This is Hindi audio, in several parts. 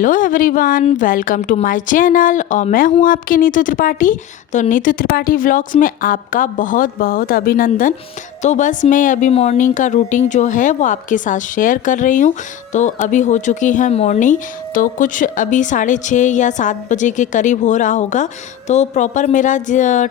Hello everyone, welcome to my channel और मैं हूं आपकी नीतू त्रिपाठी। तो नीतू त्रिपाठी व्लॉग्स में आपका बहुत बहुत अभिनंदन। तो बस मैं अभी मॉर्निंग का रूटीन जो है वो आपके साथ शेयर कर रही हूं। तो अभी हो चुकी है मॉर्निंग, तो कुछ अभी 6:30 या 7 बजे के करीब हो रहा होगा। तो प्रॉपर मेरा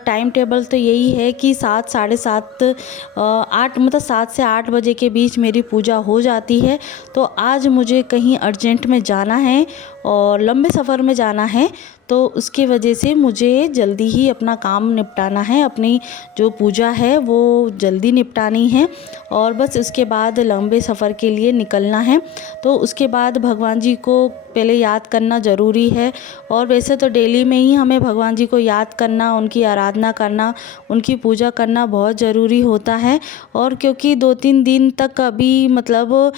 टाइम टेबल तो यही है कि 7 साढ़े 7 8 मतलब 7 से 8 बजे के बीच मेरी पूजा हो जाती है। तो आज मुझे कहीं अर्जेंट में जाना है और लंबे सफ़र में जाना है, तो उसकी वजह से मुझे जल्दी ही अपना काम निपटाना है। अपनी जो पूजा है वो जल्दी निपटानी है और बस उसके बाद लंबे सफ़र के लिए निकलना है। तो उसके बाद भगवान जी को पहले याद करना ज़रूरी है। और वैसे तो डेली में ही हमें भगवान जी को याद करना, उनकी आराधना करना, उनकी पूजा करना बहुत ज़रूरी होता है। और क्योंकि 2-3 दिन तक अभी मतलब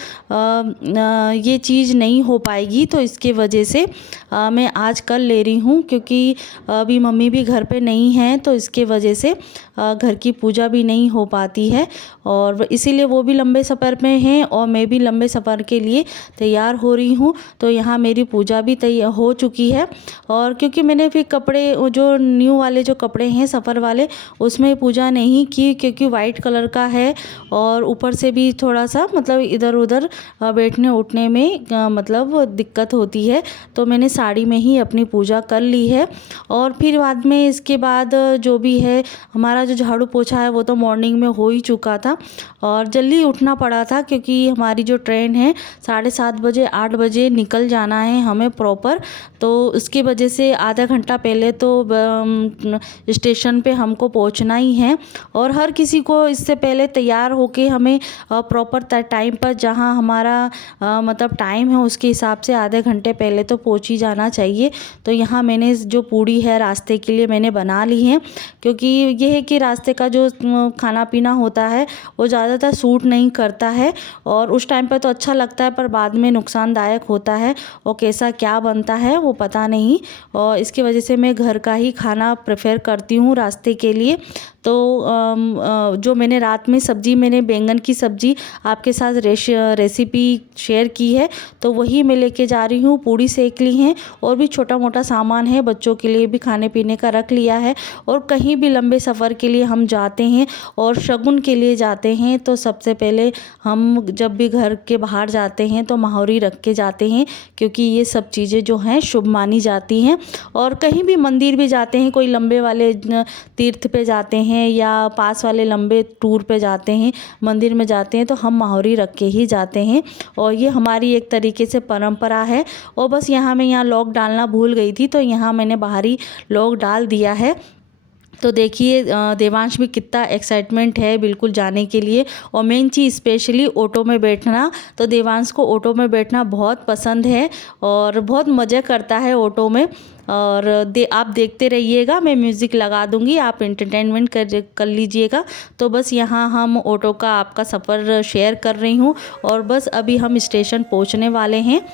ये चीज़ नहीं हो पाएगी, तो इसके वजह से मैं आज कर ले रही हूँ, क्योंकि अभी मम्मी भी घर पे नहीं हैं, तो इसके वजह से घर की पूजा भी नहीं हो पाती है। और इसीलिए वो भी लंबे सफ़र में हैं और मैं भी लंबे सफ़र के लिए तैयार हो रही हूँ। तो यहाँ मेरी पूजा भी तैयार हो चुकी है। और क्योंकि मैंने फिर कपड़े, वो जो न्यू वाले जो कपड़े हैं सफ़र वाले, उसमें पूजा नहीं की, क्योंकि वाइट कलर का है और ऊपर से भी थोड़ा सा मतलब इधर उधर बैठने उठने में मतलब दिक्कत होती है। तो मैंने साड़ी में ही अपनी पूजा कर ली है। और फिर बाद में इसके बाद जो भी है, हमारा जो झाड़ू पोछा है वो तो मॉर्निंग में हो ही चुका था और जल्दी उठना पड़ा था, क्योंकि हमारी जो ट्रेन है 7:30 बजे 8 बजे निकल जाना है हमें प्रॉपर। तो उसकी वजह से आधा घंटा पहले तो स्टेशन पे हमको पहुंचना ही है। और हर किसी को इससे पहले तैयार होके हमें प्रॉपर टाइम पर, जहां हमारा मतलब टाइम है उसके हिसाब से आधे घंटे पहले तो पहुंच ही जाना चाहिए। तो यहाँ मैंने जो पूड़ी है रास्ते के लिए मैंने बना ली है, क्योंकि ये है कि रास्ते का जो खाना पीना होता है वो ज़्यादातर सूट नहीं करता है। और उस टाइम पर तो अच्छा लगता है, पर बाद में नुकसानदायक होता है और कैसा क्या बनता है वो पता नहीं। और इसकी वजह से मैं घर का ही खाना प्रेफर करती हूँ रास्ते के लिए। तो जो मैंने रात में सब्ज़ी, मैंने बैंगन की सब्ज़ी आपके साथ रेसिपी शेयर की है, तो वही मैं लेके जा रही हूँ। पूड़ी सेक ली हैं और भी छोटा मोटा सामान है, बच्चों के लिए भी खाने पीने का रख लिया है। और कहीं भी लंबे सफ़र के लिए हम जाते हैं और शगुन के लिए जाते हैं, तो सबसे पहले हम जब भी घर के बाहर जाते हैं तो माहौरी रख के जाते हैं, क्योंकि ये सब चीज़ें जो हैं शुभ मानी जाती हैं। और कहीं भी मंदिर भी जाते हैं, कोई लंबे वाले तीर्थ पे जाते हैं या पास वाले लंबे टूर पे जाते हैं, मंदिर में जाते हैं, तो हम माहौरी रख के ही जाते हैं। और ये हमारी एक तरीके से परंपरा है। और बस यहाँ मैं लॉक डालना भूल गई थी, तो यहाँ मैंने बाहरी लॉक डाल दिया है। तो देखिए देवांश भी कितना एक्साइटमेंट है बिल्कुल जाने के लिए। और मेन चीज़ स्पेशली ऑटो में बैठना, तो देवांश को ऑटो में बैठना बहुत पसंद है और बहुत मज़ा करता है ऑटो में। और आप देखते रहिएगा, मैं म्यूज़िक लगा दूंगी, आप एंटरटेनमेंट कर लीजिएगा। तो बस यहाँ हम ऑटो का आपका सफ़र शेयर कर रही हूँ और बस अभी हम स्टेशन पहुँचने वाले हैं।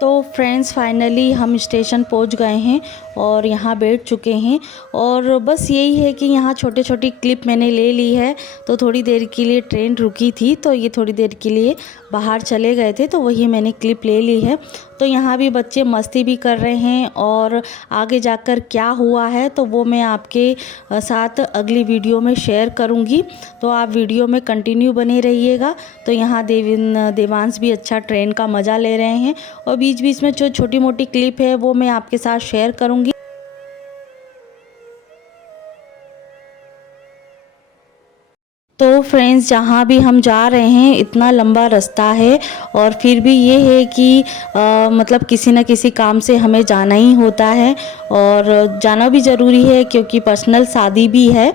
तो फ्रेंड्स फाइनली हम स्टेशन पहुंच गए हैं और यहाँ बैठ चुके हैं। और बस यही है कि यहाँ छोटे छोटी क्लिप मैंने ले ली है। तो थोड़ी देर के लिए ट्रेन रुकी थी, तो ये थोड़ी देर के लिए बाहर चले गए थे, तो वही मैंने क्लिप ले ली है। तो यहाँ भी बच्चे मस्ती भी कर रहे हैं और आगे जाकर क्या हुआ है तो वो मैं आपके साथ अगली वीडियो में शेयर करूँगी। तो आप वीडियो में कंटिन्यू बने रहिएगा। तो यहाँ देवांश भी अच्छा ट्रेन का मज़ा ले रहे हैं और बीच बीच में जो छोटी मोटी क्लिप है वो मैं आपके साथ शेयर करूँगी। तो फ्रेंड्स जहाँ भी हम जा रहे हैं इतना लंबा रास्ता है और फिर भी ये है कि मतलब किसी न किसी काम से हमें जाना ही होता है और जाना भी ज़रूरी है, क्योंकि पर्सनल शादी भी है।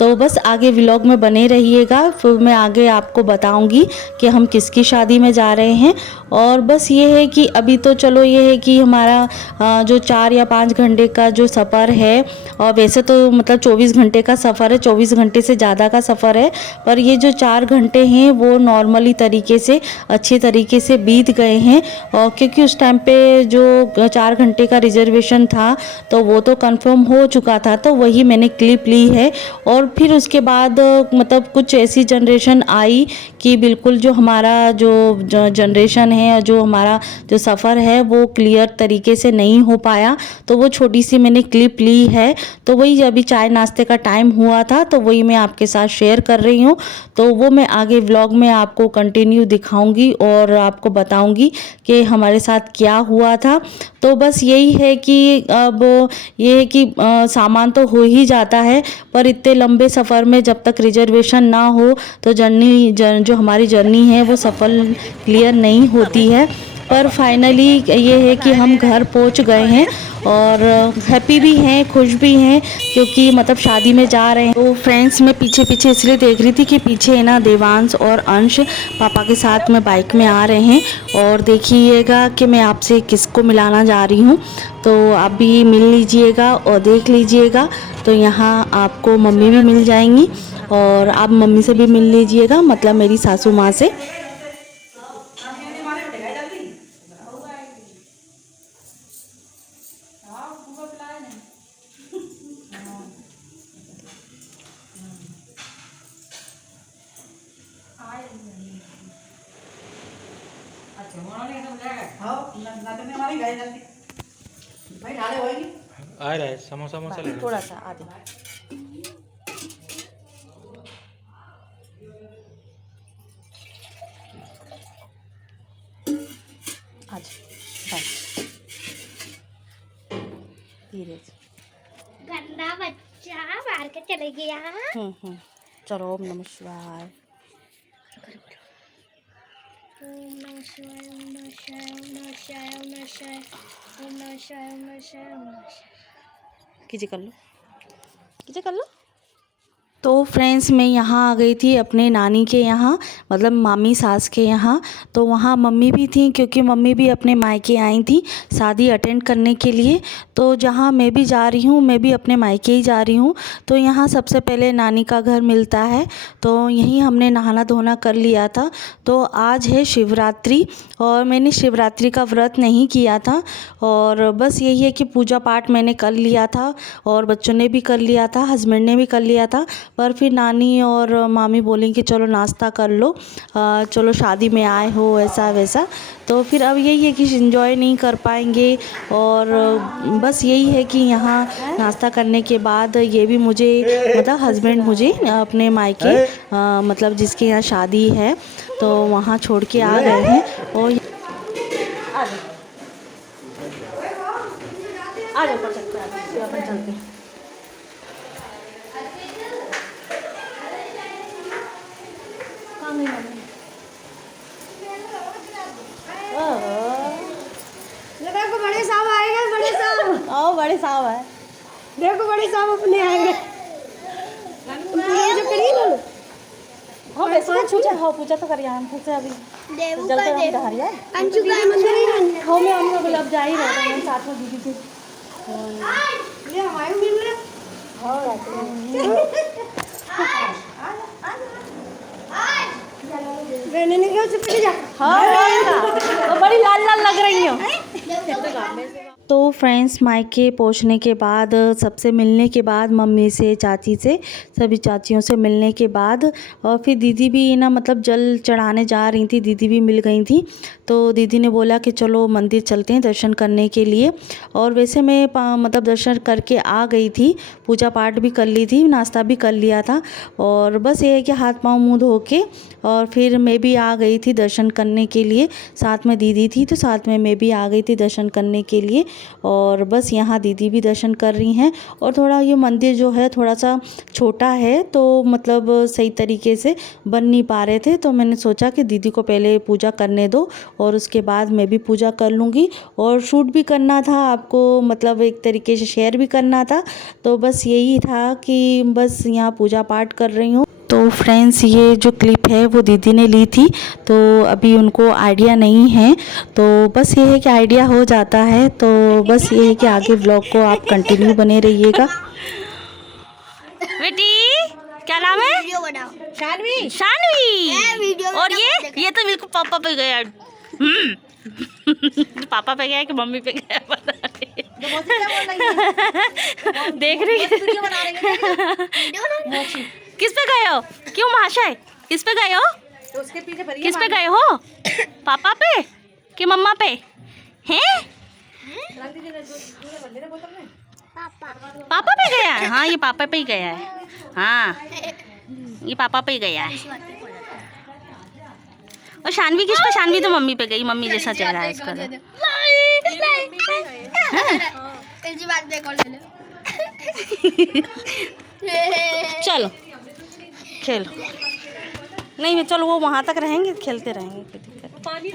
तो बस आगे व्लॉग में बने रहिएगा, फिर मैं आगे आपको बताऊंगी कि हम किसकी शादी में जा रहे हैं। और बस ये है कि अभी तो चलो ये है कि हमारा जो 4 या 5 घंटे का जो सफ़र है, और वैसे तो मतलब 24 घंटे का सफ़र है, 24 घंटे से ज़्यादा का सफ़र है, पर ये जो 4 घंटे हैं वो नॉर्मली तरीके से अच्छे तरीके से बीत गए हैं। और क्योंकि उस टाइम पे जो 4 घंटे का रिजर्वेशन था तो वो तो कंफर्म हो चुका था, तो वही मैंने क्लिप ली है। और फिर उसके बाद मतलब कुछ ऐसी जनरेशन आई कि बिल्कुल जो हमारा जो जनरेशन है, जो हमारा जो सफ़र है वो क्लियर तरीके से नहीं हो पाया। तो वो छोटी सी मैंने क्लिप ली है, तो वही अभी चाय नाश्ते का टाइम हुआ था तो वही मैं आपके साथ शेयर कर रही हूँ। तो वो मैं आगे व्लॉग में आपको कंटिन्यू दिखाऊंगी और आपको बताऊंगी कि हमारे साथ क्या हुआ था। तो बस यही है कि अब ये है कि सामान तो हो ही जाता है, पर इतने लंबे सफ़र में जब तक रिजर्वेशन ना हो तो जो हमारी जर्नी है वो सफल क्लियर नहीं होती है। पर फाइनली ये है कि हम घर पहुंच गए हैं और हैप्पी भी हैं, खुश भी हैं, क्योंकि मतलब शादी में जा रहे हैं। तो फ्रेंड्स मैं पीछे पीछे इसलिए देख रही थी कि पीछे है ना देवांश और अंश पापा के साथ में बाइक में आ रहे हैं और देखिएगा कि मैं आपसे किसको मिलाना जा रही हूँ। तो आप भी मिल लीजिएगा और देख लीजिएगा। तो यहाँ आपको मम्मी भी मिल जाएंगी और आप मम्मी से भी मिल लीजिएगा, मतलब मेरी सासू माँ से। आ रहा है समोसा थोड़ा सा आधे आज बस धीरे से। गंदा बच्चा मार के चले गया। चलो ओम नमः शिवाय। ओम नमः शिवाय, ओम नमः शिवाय, ओम नमः शिवाय, ओम नमः शिवाय, ओम नमः शिवाय, ओम नमः शिवाय, ओम नमः शिवाय। कीजिए कर लो। तो फ्रेंड्स मैं यहाँ आ गई थी अपने नानी के यहाँ, मतलब मामी सास के यहाँ। तो वहाँ मम्मी भी थी, क्योंकि मम्मी भी अपने मायके आई थी शादी अटेंड करने के लिए। तो जहाँ मैं भी जा रही हूँ, मैं भी अपने मायके ही जा रही हूँ। तो यहाँ सबसे पहले नानी का घर मिलता है, तो यहीं हमने नहाना धोना कर लिया था। तो आज है शिवरात्रि और मैंने शिवरात्रि का व्रत नहीं किया था, और बस यही है कि पूजा पाठ मैंने कर लिया था और बच्चों ने भी कर लिया था, हस्बैंड ने भी कर लिया था। पर फिर नानी और मामी बोली कि चलो नाश्ता कर लो, चलो शादी में आए हो ऐसा वैसा। तो फिर अब यही है कि एंजॉय नहीं कर पाएंगे, और बस यही है कि यहाँ नाश्ता करने के बाद ये भी मुझे मतलब हस्बैंड मुझे अपने मायके मतलब जिसके यहाँ शादी है तो वहाँ छोड़ के आ गए हैं। और आ जाओ अपन चलते हैं। देखो बड़े साहब आएंगे, बड़े साहब। आओ बड़े साहब है, देखो बड़े साहब अपने आएंगे। जो करिए ना। हाँ वैसे पूजा तो करिए हम से अभी देवू जल का तो देव हरिया अंशु का मंदिर ही बन हो में हम लोग अब जा ही रहे हैं साथ में दीदी के। ये हमारे मिल रहा। मैंने नहीं कहा चुप जा। हाँ तो बड़ी लाल लाल लग रही हो। तो फ्रेंड्स मायके पहुंचने के बाद सबसे मिलने के बाद मम्मी से चाची से सभी चाचियों से मिलने के बाद और फिर दीदी भी ना मतलब जल चढ़ाने जा रही थी, दीदी भी मिल गई थी। तो दीदी ने बोला कि चलो मंदिर चलते हैं दर्शन करने के लिए। और वैसे मैं मतलब दर्शन करके आ गई थी, पूजा पाठ भी कर ली थी, नाश्ता भी कर लिया था, और बस ये है कि हाथ पाँव मुँह धो के और फिर मैं भी आ गई थी दर्शन करने के लिए। साथ में दीदी थी तो साथ में मैं भी आ गई थी दर्शन करने के लिए। और बस यहाँ दीदी भी दर्शन कर रही हैं। और थोड़ा ये मंदिर जो है थोड़ा सा छोटा है, तो मतलब सही तरीके से बन नहीं पा रहे थे। तो मैंने सोचा कि दीदी को पहले पूजा करने दो और उसके बाद मैं भी पूजा कर लूँगी। और शूट भी करना था आपको, मतलब एक तरीके से शेयर भी करना था। तो बस यही था कि बस यहाँ पूजा पाठ कर रही हूँ। तो फ्रेंड्स ये जो क्लिप है वो दीदी ने ली थी, तो अभी उनको आइडिया नहीं है, तो बस ये है कि आइडिया हो जाता है। तो बस ये है कि आगे व्लॉग को आप कंटिन्यू बने रहिएगा। बेटी क्या नाम है? वीडियो बनाओ। शानवी। वीडियो और ये तो बिल्कुल पापा पे गया। पापा पे गया कि मम्मी पे गया पता नहीं। देख रही है। किस पे गए हो? क्यों महाशय, किस पे गए हो? तो उसके पीछे किस पे गए हो? पापा पे कि मम्मा पे हैं? पापा पे गया है। हाँ, ये पापा पे ही गया है। हाँ, ये पापा पे ही गया है। और शानवी किस पे? शानवी तो मम्मी पे गई। मम्मी जैसा चेहरा है इसका। चलो खेलो। नहीं चलो, वो वहाँ तक रहेंगे, खेलते रहेंगे, कोई दिक्कत नहीं।